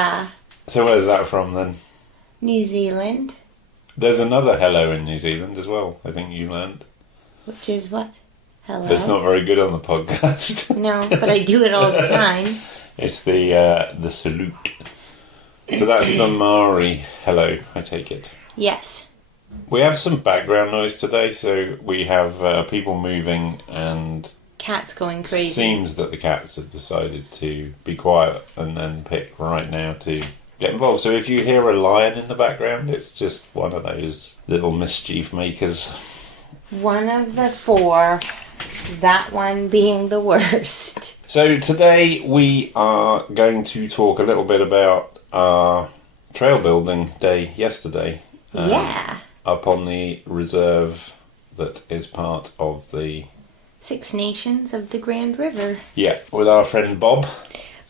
Hello. So where's that from then? New Zealand. There's another hello in New Zealand as well, I think you learned. Which is what? Hello. That's not very good on the podcast. No, but I do it all the time. It's the salute. So that's the Maori hello, I take it. Yes. We have some background noise today, so we have people moving and... Cat's going crazy. Seems that the cats have decided to be quiet and then pick right now to get involved. So if you hear a lion in the background, it's just one of those little mischief makers. One of the four. That one being the worst. So today we are going to talk a little bit about our trail building day yesterday. Yeah. Up on the reserve that is part of the... Six Nations of the Grand River. Yeah, with our friend Bob.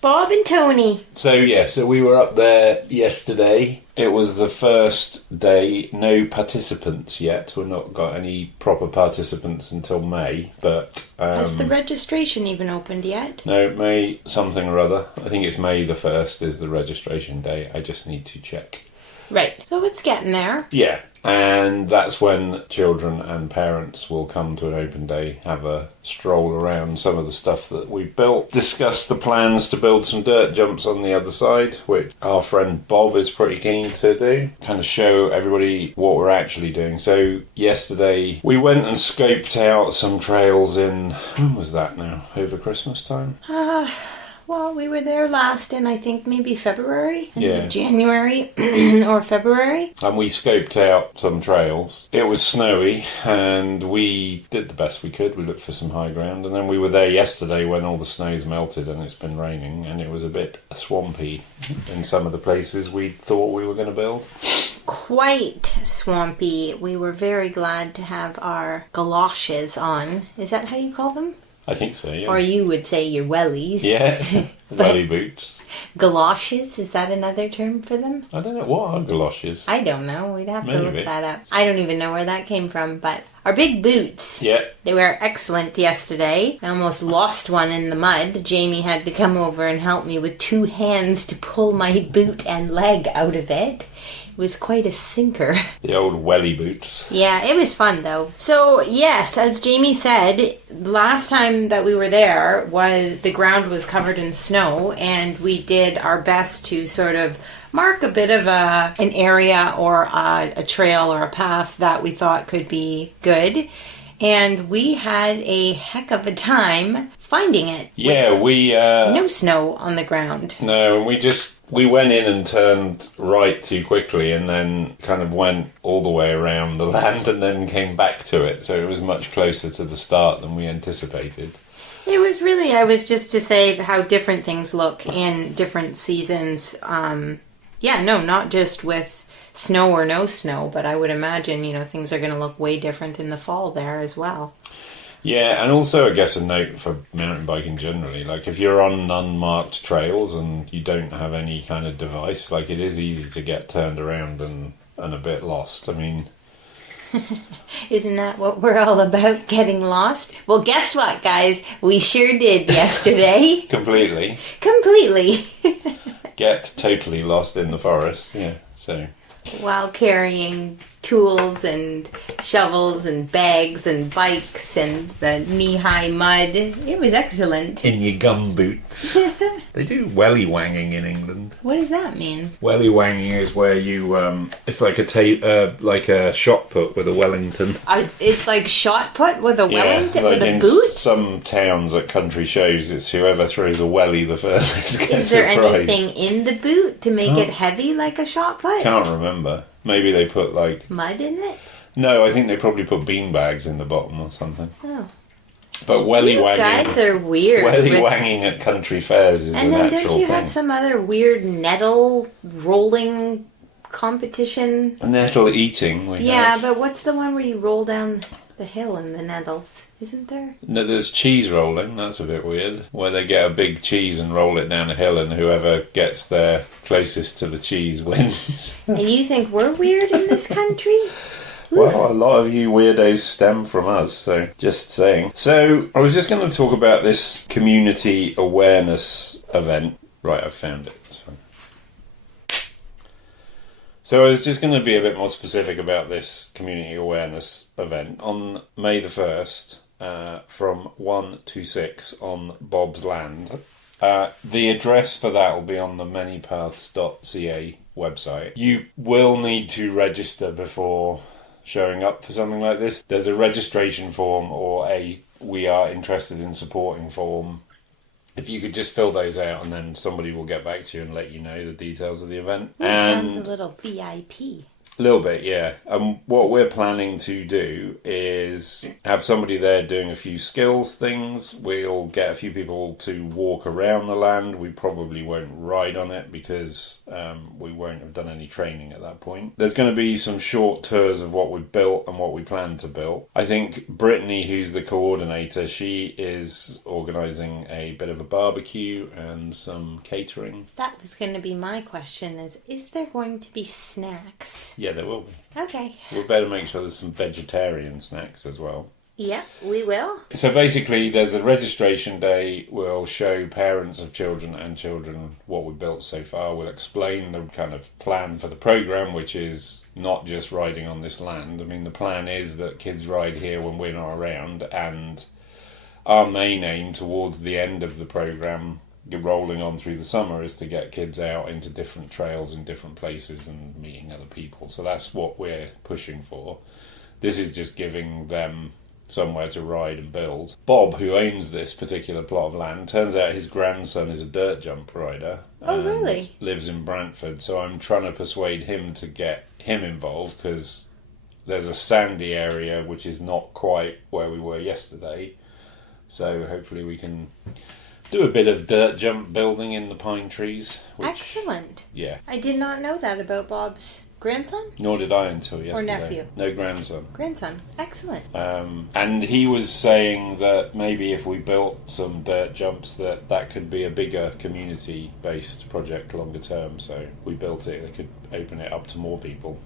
Bob and Tony. So we were up there yesterday. It was the first day, no participants yet. We've not got any proper participants until May, but... Has the registration even opened yet? No, May something or other. I think it's May the 1st is the registration day. I just need to check. Right, so it's getting there. Yeah, and that's when children and parents will come to an open day, have a stroll around some of the stuff that we've built, discuss the plans to build some dirt jumps on the other side, which our friend Bob is pretty keen to do, kind of show everybody what we're actually doing. So yesterday we went and scoped out some trails in, when was that now, over Christmas time? Well, we were there last in, I think, maybe February? Yeah. January or February. And we scoped out some trails. It was snowy, and we did the best we could. We looked for some high ground, and then we were there yesterday when all the snow's melted and it's been raining, and it was a bit swampy in some of the places we thought we were going to build. Quite swampy. We were very glad to have our galoshes on. Is that how you call them? I think so, yeah. Or you would say your wellies. Yeah, welly boots. Galoshes, is that another term for them? I don't know, what are galoshes? I don't know, we'd have to Maybe. look that up. I don't even know where that came from, but our big boots. Yeah. They were excellent yesterday. I almost lost one in the mud. Jamie had to come over and help me with two hands to pull my boot and leg out of it. It was quite a sinker. The old welly boots. Yeah, it was fun though. So yes, as Jamie said, last time that we were there was the ground was covered in snow, and we did our best to sort of mark a bit of an area or a trail or a path that we thought could be good. And we had a heck of a time finding it. Yeah, no snow on the ground. No, we went in and turned right too quickly and then kind of went all the way around the land and then came back to it. So it was much closer to the start than we anticipated. It was really, I was just to say how different things look in different seasons. Not just with snow or no snow, but I would imagine, things are going to look way different in the fall there as well. Yeah, and also I guess a note for mountain biking generally, like if you're on unmarked trails and you don't have any kind of device, like it is easy to get turned around and a bit lost. I mean... Isn't that what we're all about, getting lost? Well, guess what, guys? We sure did yesterday. Completely. Get totally lost in the forest, yeah, so... While carrying tools and shovels and bags and bikes and the knee-high mud. It was excellent. In your gum boots. They do welly wanging in England. What does that mean? Welly wanging is where you, it's like a shot put with a Wellington. It's like shot put with a Wellington, like with a in boot? Some towns at country shows, it's whoever throws a welly the furthest gets Is there a prize. anything in the boot to make it heavy like a shot put? Can't remember. Maybe they put like... Mud in it? No, I think they probably put bean bags in the bottom or something. Oh. But welly You wanging... guys are weird. Welly wanging at country fairs is and an then actual don't you thing. have some other weird nettle rolling competition? Nettle eating. But what's the one where you roll down the hill in the nettles? Isn't there? No, there's cheese rolling. That's a bit weird. Where they get a big cheese and roll it down a hill, and whoever gets there closest to the cheese wins. And you think we're weird in this country? Well, a lot of you weirdos stem from us, so just saying. So, I was just going to talk about this community awareness event. Right, I've found it. Sorry. So I was just going to be a bit more specific about this community awareness event. On May the 1st, from 1 to 6 on Bob's land. The address for that will be on the manypaths.ca website. You will need to register before showing up for something like this. There's a registration form or a we are interested in supporting form. If you could just fill those out, and then somebody will get back to you and let you know the details of the event. Ooh, sounds a little VIP. A little bit, yeah. What we're planning to do is have somebody there doing a few skills things. We'll get a few people to walk around the land. We probably won't ride on it because we won't have done any training at that point. There's going to be some short tours of what we've built and what we plan to build. I think Brittany, who's the coordinator, she is organising a bit of a barbecue and some catering. That was going to be my question, is there going to be snacks? Yeah, there will be. Okay. We better make sure there's some vegetarian snacks as well. Yeah, we will. So basically, there's a registration day. We'll show parents of children and children what we've built so far. We'll explain the kind of plan for the programme, which is not just riding on this land. I mean, the plan is that kids ride here when we're not around, and our main aim towards the end of the programme, rolling on through the summer, is to get kids out into different trails in different places and meeting other people. So that's what we're pushing for. This is just giving them somewhere to ride and build. Bob, who owns this particular plot of land, turns out his grandson is a dirt jump rider. Oh, really? Lives in Brantford. So I'm trying to persuade him to get him involved, because there's a sandy area which is not quite where we were yesterday. So hopefully we can do a bit of dirt jump building in the pine trees. Excellent. Yeah. I did not know that about Bob's grandson? Nor did I until yesterday. Or nephew? No, grandson. Grandson. Excellent. And he was saying that maybe if we built some dirt jumps, that could be a bigger community-based project longer term. So we built it, they could open it up to more people.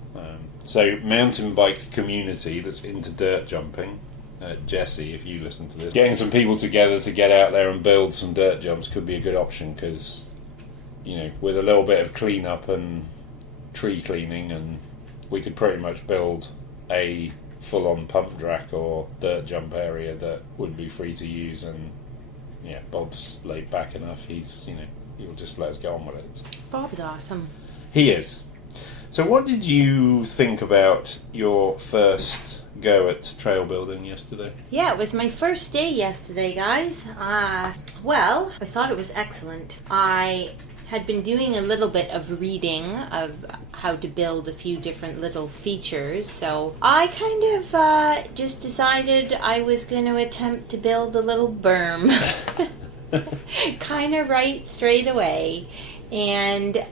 So mountain bike community that's into dirt jumping. Jesse, if you listen to this, getting some people together to get out there and build some dirt jumps could be a good option, because, you know, with a little bit of clean-up and tree cleaning, and we could pretty much build a full-on pump track or dirt jump area that would be free to use. And yeah, Bob's laid back enough. He'll just let us go on with it. Bob's awesome. He is. So what did you think about your first go at trail building yesterday? Yeah, it was my first day yesterday, guys. Well, I thought it was excellent. I had been doing a little bit of reading of how to build a few different little features, so I kind of just decided I was going to attempt to build a little berm. Kind of right straight away. And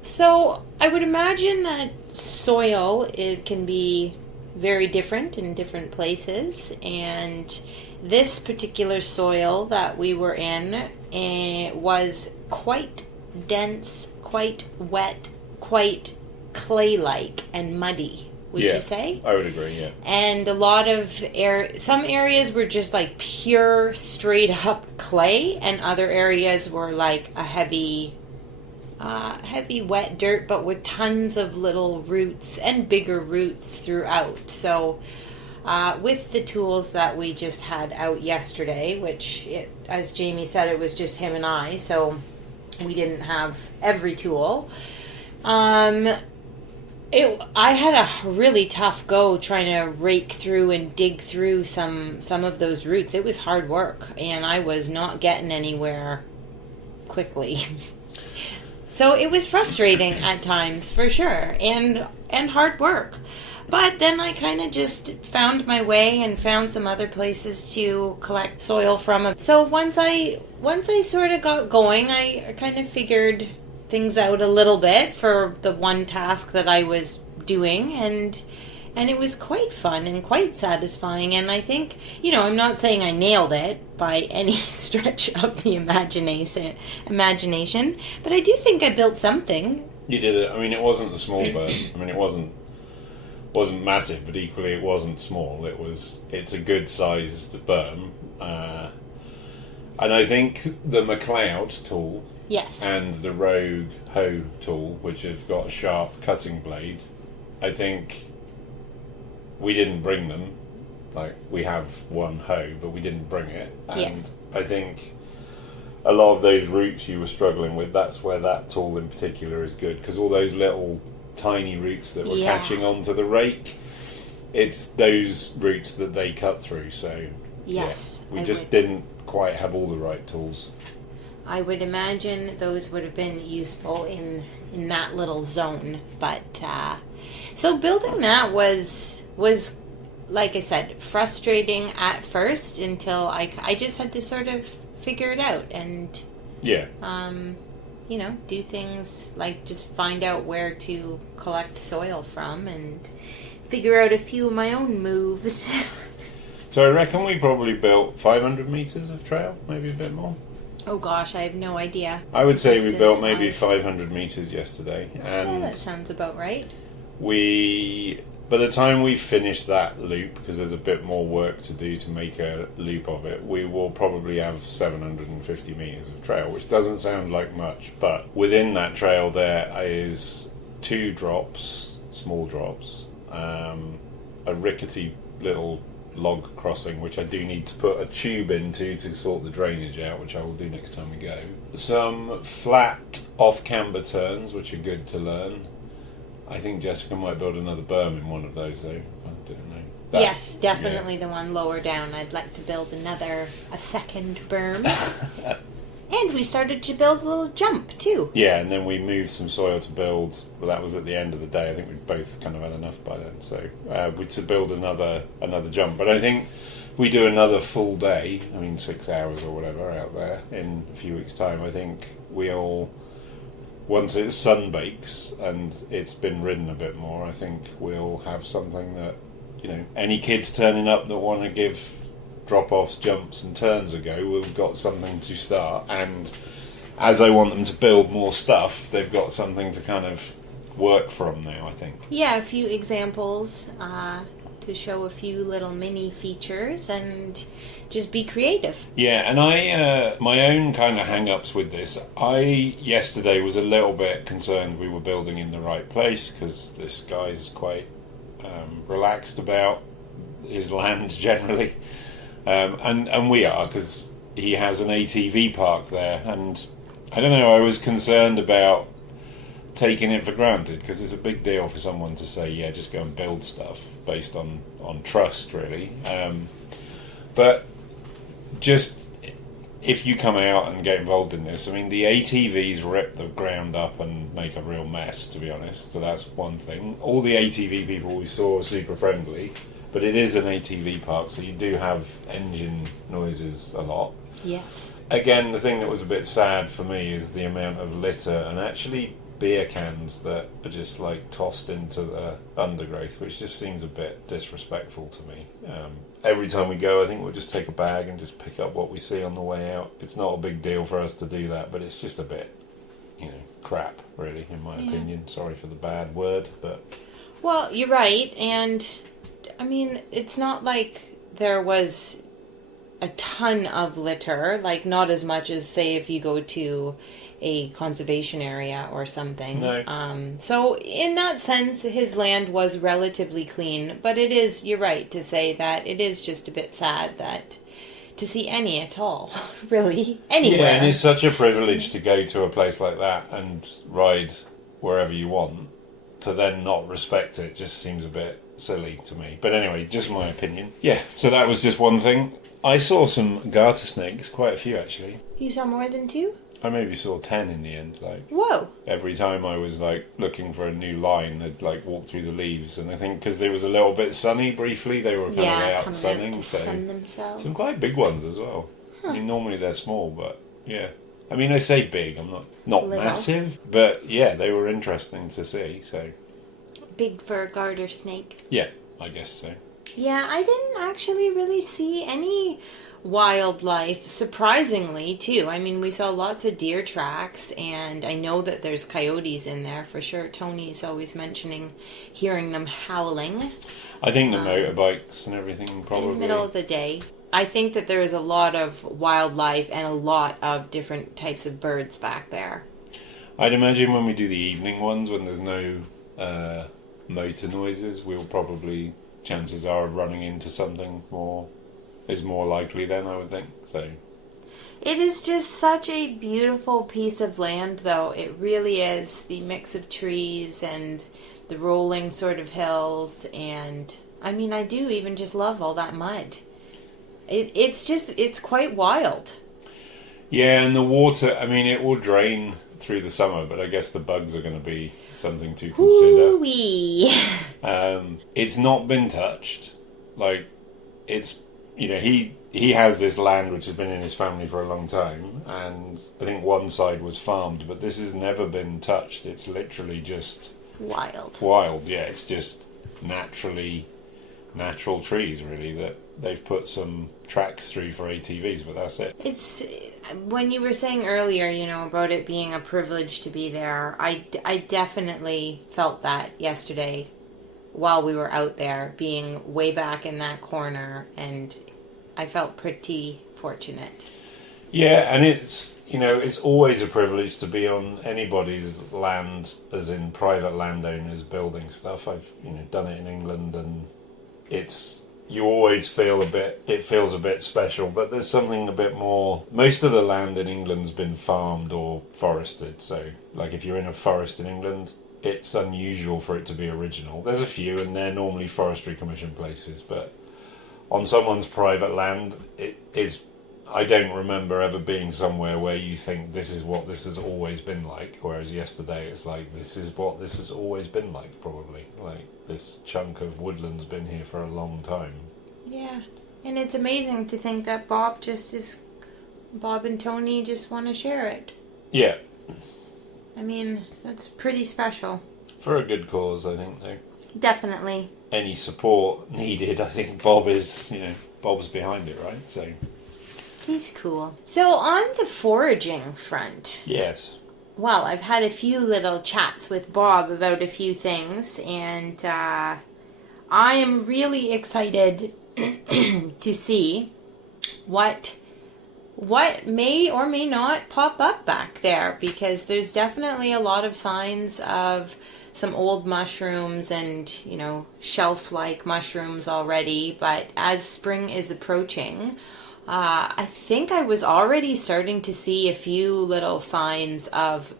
so I would imagine that soil, it can be very different in different places, and this particular soil that we were in was quite dense, quite wet, quite clay-like and muddy. Would you say? I would agree, yeah. And a lot of some areas were just like pure, straight up clay, and other areas were like a heavy wet dirt, but with tons of little roots and bigger roots throughout. So with the tools that we just had out yesterday, which, as Jamie said, it was just him and I, so we didn't have every tool. I had a really tough go trying to rake through and dig through some of those roots. It was hard work, and I was not getting anywhere quickly. So it was frustrating at times, for sure, and hard work. But then I kind of just found my way and found some other places to collect soil from. So once I sort of got going, I kind of figured things out a little bit for the one task that I was doing, and it was quite fun and quite satisfying. And I think, I'm not saying I nailed it by any stretch of the imagination, but I do think I built something. You did it. I mean, it wasn't a small berm. I mean, it wasn't massive, but equally it wasn't small. It's a good sized berm. And I think the McLeod tool Yes. and the Rogue hoe tool, which have got a sharp cutting blade. I think we didn't bring them. Like, we have one hoe, but we didn't bring it. And I think a lot of those roots you were struggling with, that's where that tool in particular is good, because all those little tiny roots that were catching onto the rake, it's those roots that they cut through. So we just didn't quite have all the right tools. I would imagine those would have been useful in that little zone. But so building that was like I said, frustrating at first until I just had to sort of figure it out and do things like just find out where to collect soil from and figure out a few of my own moves. So I reckon we probably built 500 meters of trail, maybe a bit more. Oh gosh, I have no idea. I would say we built maybe 500 meters yesterday, and that sounds about right. By the time we finish that loop, because there's a bit more work to do to make a loop of it, we will probably have 750 meters of trail, which doesn't sound like much, but within that trail there is 2 drops, small drops, a rickety little log crossing, which I do need to put a tube into to sort the drainage out, which I will do next time we go. Some flat off-camber turns, which are good to learn. I think Jessica might build another berm in one of those, though. I don't know. Yes, definitely the one lower down. I'd like to build a second berm. And we started to build a little jump, too. Yeah, and then we moved some soil to build. Well, that was at the end of the day. I think we both kind of had enough by then. So we to build another jump. But I think we do another full day, 6 hours or whatever out there in a few weeks' time. I think once it sunbakes and it's been ridden a bit more, I think we'll have something that, any kids turning up that want to give drop-offs, jumps and turns a go, we've got something to start. And as I want them to build more stuff, they've got something to kind of work from now, I think. Yeah, a few examples to show a few little mini features and just be creative. Yeah, and I my own kind of hang-ups with this, I yesterday was a little bit concerned we were building in the right place, because this guy's quite relaxed about his land generally, and we are, because he has an ATV park there, and I don't know, I was concerned about taking it for granted, because it's a big deal for someone to say, yeah, just go and build stuff based on trust, really. But just if you come out and get involved in this, the ATVs rip the ground up and make a real mess, to be honest. So that's one thing. All the ATV people we saw are super friendly, but it is an ATV park, so you do have engine noises a lot. Yes. Again, the thing that was a bit sad for me is the amount of litter and actually beer cans that are just tossed into the undergrowth, which just seems a bit disrespectful to me. Every time we go, I think we'll just take a bag and just pick up what we see on the way out. It's not a big deal for us to do that, but it's just a bit, crap, really, in my opinion. Sorry for the bad word, but... Well, you're right, and, it's not like there was a ton of litter, not as much as, say, if you go to a conservation area or something. No. So in that sense, his land was relatively clean, but it is, you're right to say that it is just a bit sad that to see any at all, really, anywhere. Yeah, and it's such a privilege to go to a place like that and ride wherever you want, to then not respect it just seems a bit silly to me. But anyway, just my opinion. Yeah, so that was just one thing. I saw some garter snakes, quite a few actually. You saw more than 2? I maybe saw 10 in the end. Whoa! Every time I was looking for a new line, I'd walk through the leaves, and I think because it was a little bit sunny briefly, they were kind of out sunning. Sun themselves. Some quite big ones as well. Huh. Normally they're small, but yeah. I say big. I'm not massive, but yeah, they were interesting to see. So big for a garter snake. Yeah, I guess so. Yeah, I didn't actually really see any wildlife, surprisingly, too. We saw lots of deer tracks, and I know that there's coyotes in there for sure. Tony's always mentioning hearing them howling. I think the motorbikes and everything probably. In the middle of the day. I think that there is a lot of wildlife and a lot of different types of birds back there. I'd imagine when we do the evening ones, when there's no motor noises, we'll probably, chances are, running into something is more likely then, I would think. So It is just such a beautiful piece of land, though. It really is. The mix of trees and the rolling sort of hills. And, I mean, I do even just love all that mud. It's quite wild. yeah, and the water, I mean, it will drain through the summer, but I guess the bugs are going to be something to consider. Hoo-wee. It's not been touched. Like, it's, he has this land which has been in his family for a long time, and I think one side was farmed, but this has never been touched. It's literally just Wild. yeah. It's just natural trees, really, that they've put some tracks through for ATVs, but that's it. It's when you were saying earlier, about it being a privilege to be there. I definitely felt that yesterday while we were out there, being way back in that corner, and I felt pretty fortunate. Yeah, and it's always a privilege to be on anybody's land, as in private landowners building stuff. I've done it in England, and you always it feels a bit special, but there's something a bit more. Most of the land in England's been farmed or forested, so like if you're in a forest in England, it's unusual for it to be original. There's a few, and they're normally Forestry Commission places, but on someone's private land, it is. I don't remember ever being somewhere where you think this is what this has always been like, whereas yesterday it's like this is what this has always been like, probably. Like, this chunk of woodland's been here for a long time. Yeah, and it's amazing to think that Bob and Tony just want to share it. Yeah. I mean, that's pretty special. For a good cause, I think, though. Definitely. Any support needed, I think Bob's behind it, right? So He's cool. So on the foraging front. yes. Well, I've had a few little chats with Bob about a few things, and I am really excited to see what may or may not pop up back there, because there's definitely a lot of signs of some old mushrooms and, shelf-like mushrooms already, but as spring is approaching, I think I was already starting to see a few little signs of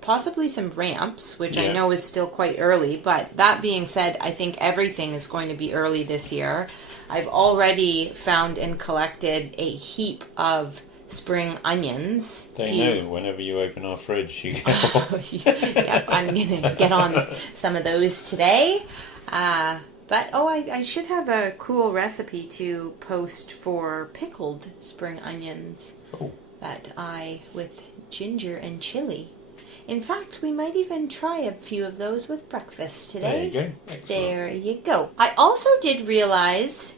possibly some ramps, which I know is still quite early. But that being said, I think everything is going to be early this year. I've already found and collected a heap of spring onions. They know whenever you open our fridge, you go. Yep, I'm going to get on some of those today. But, I should have a cool recipe to post for pickled spring onions. Oh. With ginger and chili. In fact, we might even try a few of those with breakfast today. There you go. Excellent. There you go. I also did realize,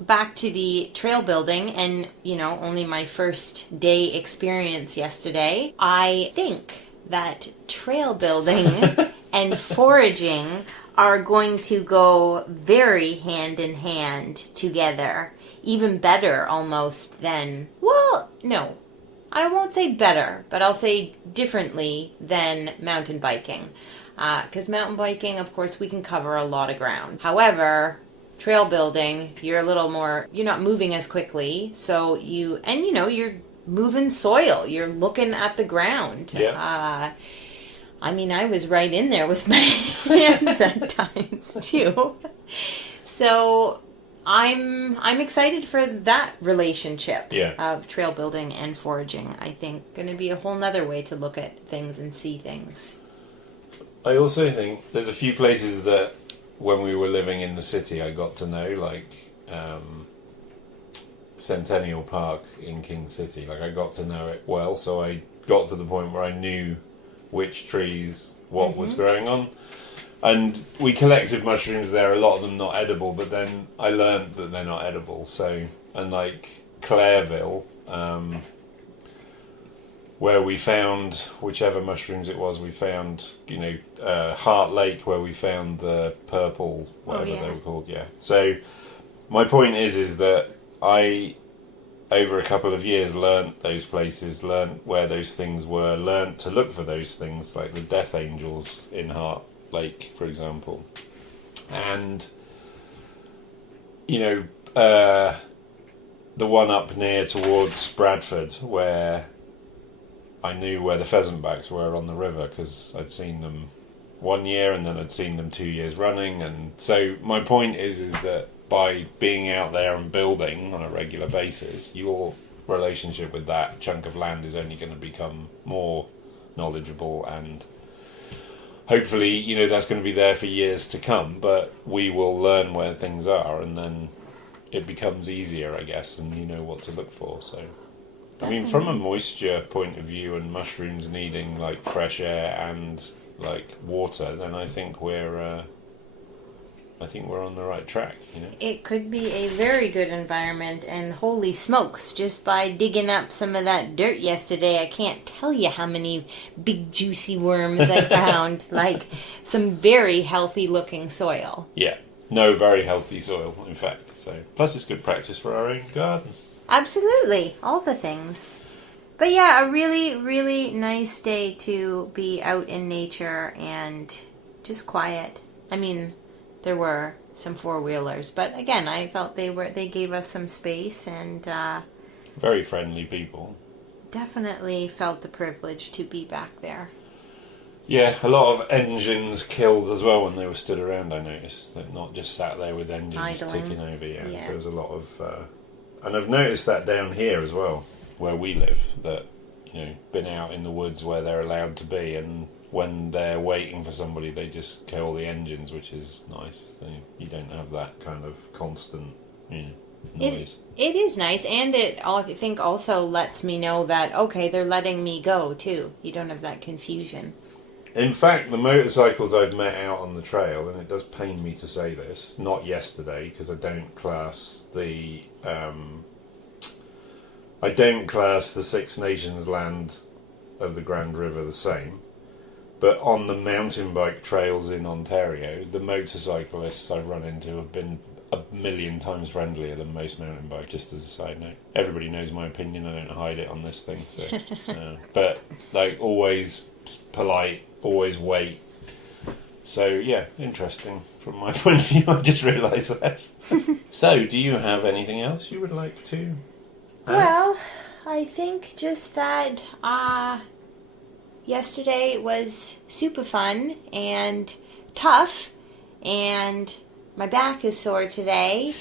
back to the trail building and, only my first day experience yesterday, I think that trail building and foraging are going to go very hand in hand together. Even better almost than, well, no. I won't say better, but I'll say differently than mountain biking. Because mountain biking, of course, we can cover a lot of ground. However, trail building, you're not moving as quickly. So you're moving soil. You're looking at the ground. Yeah. I was right in there with my hands at times too. So I'm excited for that relationship of trail building and foraging. I think going to be a whole nother way to look at things and see things. I also think there's a few places that when we were living in the city I got to know, like Centennial Park in King City. Like, I got to know it well, so I got to the point where I knew which trees, what was growing on. And we collected mushrooms there, a lot of them not edible, but then I learned that they're not edible. So, and like Clareville, where we found whichever mushrooms it was, we found, Heart Lake, where we found the purple, whatever they were called, So my point is that over a couple of years, learnt those places, learnt where those things were, learnt to look for those things, like the death angels in Hart Lake, for example. And, the one up near towards Bradford, where I knew where the pheasant backs were on the river, because I'd seen them 1 year and then I'd seen them 2 years running. And so my point is that by being out there and building on a regular basis, your relationship with that chunk of land is only going to become more knowledgeable, and hopefully, that's going to be there for years to come, but we will learn where things are, and then it becomes easier, I guess, and you know what to look for. So, I mean, from a moisture point of view and mushrooms needing like fresh air and like water, then I think we're on the right track, It could be a very good environment, and holy smokes, just by digging up some of that dirt yesterday, I can't tell you how many big juicy worms I found. Like some very healthy looking soil. Yeah, no, very healthy soil, in fact. So, plus it's good practice for our own garden. Absolutely, all the things. But yeah, a really, really nice day to be out in nature and just quiet. I mean, there were some four-wheelers, but again, I felt they gave us some space, and very friendly people. Definitely felt the privilege to be back there. Yeah, a lot of engines killed as well when they were stood around, I noticed. They're not just sat there with engines idling. ticking over. Yeah, there was a lot of... and I've noticed that down here as well, where we live, that, been out in the woods where they're allowed to be, and when they're waiting for somebody, they just kill the engines, which is nice. So you don't have that kind of constant noise. It is nice, and I think also lets me know that, okay, they're letting me go, too. You don't have that confusion. In fact, the motorcycles I've met out on the trail, and it does pain me to say this, not yesterday, because I don't class the Six Nations land of the Grand River the same, but on the mountain bike trails in Ontario, the motorcyclists I've run into have been a million times friendlier than most mountain bikes, just as a side note. Everybody knows my opinion, I don't hide it on this thing, so but like always polite, always wait. So yeah, interesting from my point of view. I just realised that. So, do you have anything else you would like to add? Well, I think just that yesterday was super fun and tough, and my back is sore today,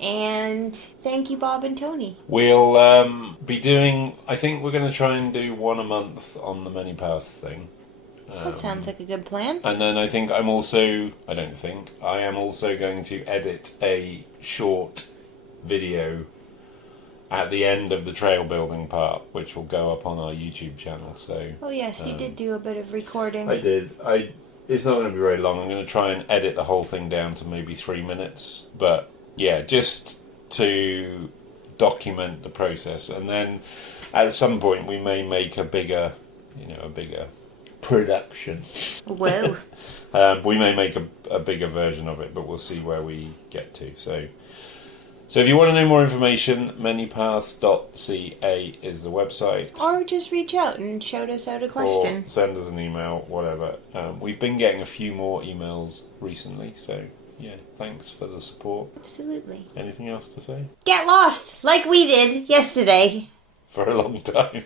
and thank you, Bob and Tony. We'll be doing, I think we're going to try and do one a month on the Many Paths thing. That sounds like a good plan. And then I am also going to edit a short video at the end of the trail building part, which will go up on our YouTube channel. So. Oh yes, you did do a bit of recording. I did. It's not going to be very long. I'm going to try and edit the whole thing down to maybe 3 minutes. But yeah, just to document the process, and then at some point we may make a bigger production. Whoa. We may make a bigger version of it, but we'll see where we get to. So if you want to know more information, manypaths.ca is the website. Or just reach out and shout us out a question. Or send us an email, whatever. We've been getting a few more emails recently, so yeah, thanks for the support. Absolutely. Anything else to say? Get lost, like we did yesterday. For a long time.